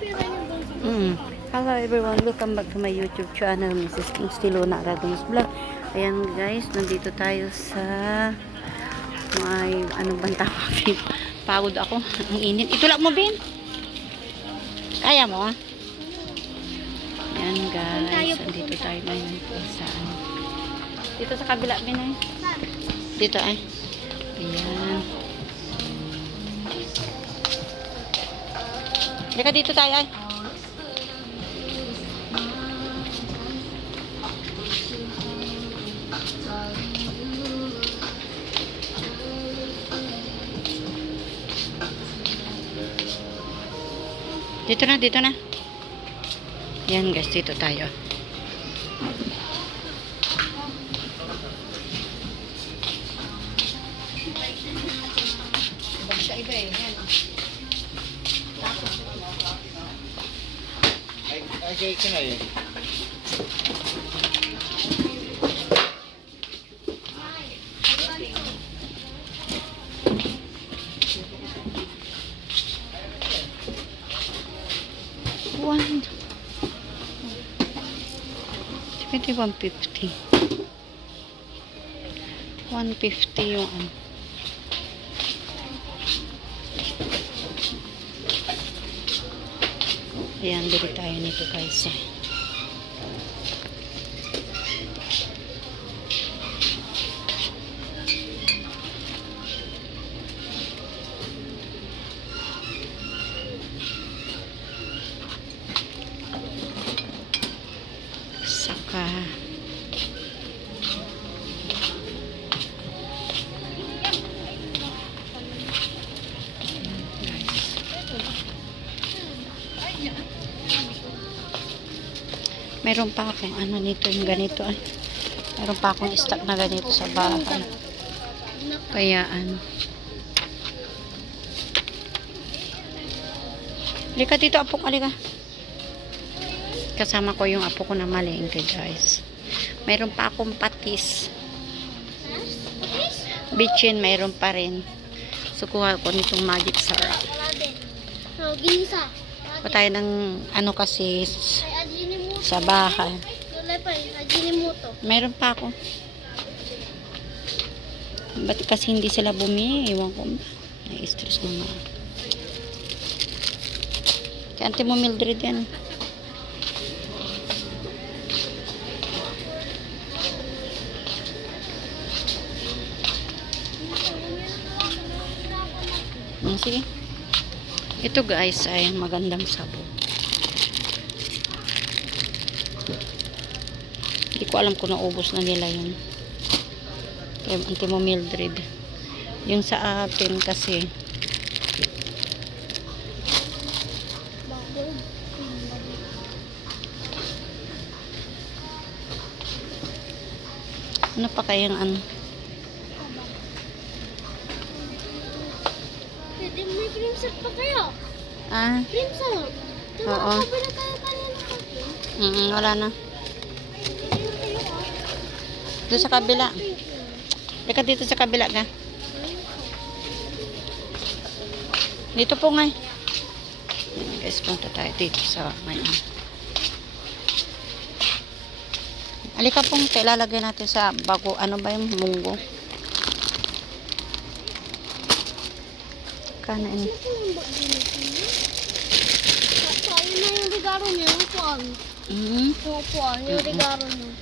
Hello everyone, welcome back to my YouTube channel, Mrs. Kingsley Luna Aragones Vlog. Ayan guys, nandito tayo sa may ano bang tawag dito. Pagod ako, ang init. Itulak mo, Bin. Kaya mo? Ayan guys, nandito tayo ngayon sa ano. Dito sa kabila, Bin ay. Dito ay. Ayan. Halika dito tayo ay. Dito na, dito na. Yan guys, dito tayo. Siya iba eh. Ay, ka na eh. One. 150. 150 yung ano. Ayan, bili tayo nito guys. Saka meron pa akong ano nito yung ganito ay. Meron pa akong stock na ganito sa bahay. Kaya ano. Halika dito, apo, halika. Kasama ko yung apo ko na malengke guys. Meron pa akong patis. Bitchin, meron pa rin. So kuha ko nitong magic syrup. Pa tayo ng ano kasi sa bahay. Meron pa ako. Ba't kasi hindi sila bumi? Iwan ko. Na-stress na nga. Kaya ante mo Mildred yan. Sige. Ito guys ay magandang sabon. Hindi ko alam kung naubos na nila yun. Kaya ante mo Mildred. Yung sa atin kasi ano pa kayang ano? Pwede may cream set pa kayo? Ah? Cream set? Oo. Wala na. Dito sa kabila. Lika dito sa kabila ka. Dito po nga. Guys, punta tayo dito sa may alika pong ilalagay natin sa bago, ano ba yung munggo? Kana ini. Sa'yo na yung regalo niyo, yung puan. Yung puan, yung regalo niyo.